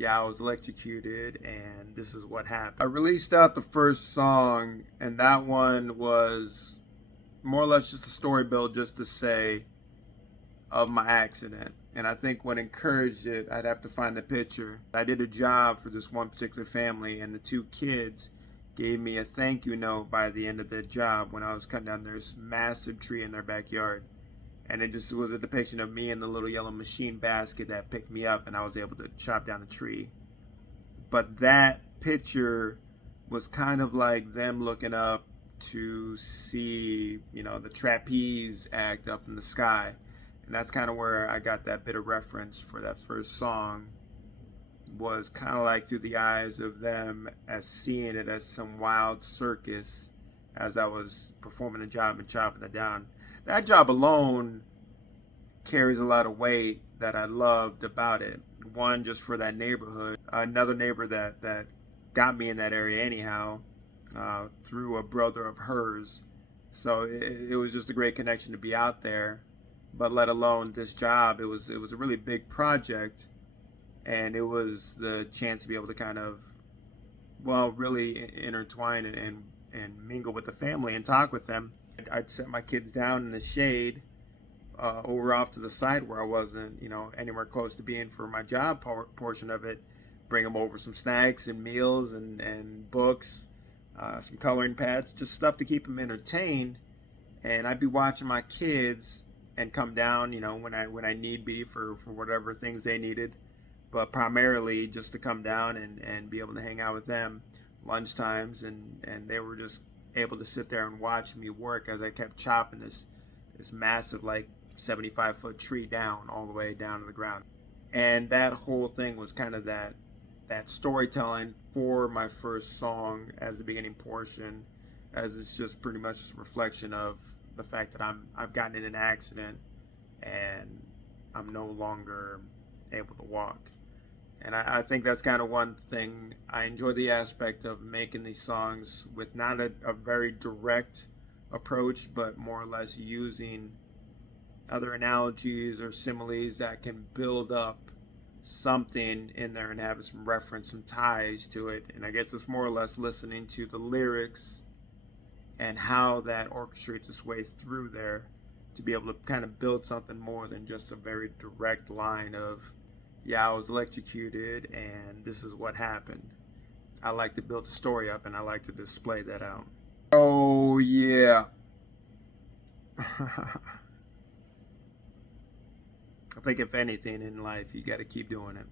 yeah, I was electrocuted, and this is what happened. I released out the first song, and that one was more or less just a story build just to say of my accident. And I think what encouraged it, I'd have to find the picture. I did a job for this one particular family, and the two kids gave me a thank you note by the end of the job when I was cutting down this massive tree in their backyard. And it just was a depiction of me in the little yellow machine basket that picked me up, and I was able to chop down the tree. But that picture was kind of like them looking up to see, the trapeze act up in the sky. And that's kind of where I got that bit of reference for that first song, was kind of like through the eyes of them as seeing it as some wild circus as I was performing a job and chopping it down. That job alone carries a lot of weight that I loved about it. One, just for that neighborhood. Another neighbor that got me in that area anyhow, through a brother of hers. So it was just a great connection to be out there. But let alone this job, it was a really big project, and it was the chance to be able to kind of, well, really intertwine and mingle with the family and talk with them. I'd set my kids down in the shade, over off to the side where I wasn't, anywhere close to being for my job portion of it. Bring them over some snacks and meals and books, some coloring pads, just stuff to keep them entertained. And I'd be watching my kids and come down, when I need be for whatever things they needed, but primarily just to come down and be able to hang out with them lunch times, and they were just able to sit there and watch me work as I kept chopping this massive, like, 75-foot tree down all the way down to the ground. And that whole thing was kind of that storytelling for my first song as the beginning portion, as it's just pretty much just a reflection of the fact that I've gotten in an accident and I'm no longer able to walk. And I think that's kind of one thing. I enjoy the aspect of making these songs with not a very direct approach, but more or less using other analogies or similes that can build up something in there and have some reference, some ties to it. And I guess it's more or less listening to the lyrics and how that orchestrates its way through there to be able to kind of build something more than just a very direct line of, yeah, I was electrocuted and this is what happened. I like to build a story up, and I like to display that out. Oh, yeah. I think if anything in life, you got to keep doing it.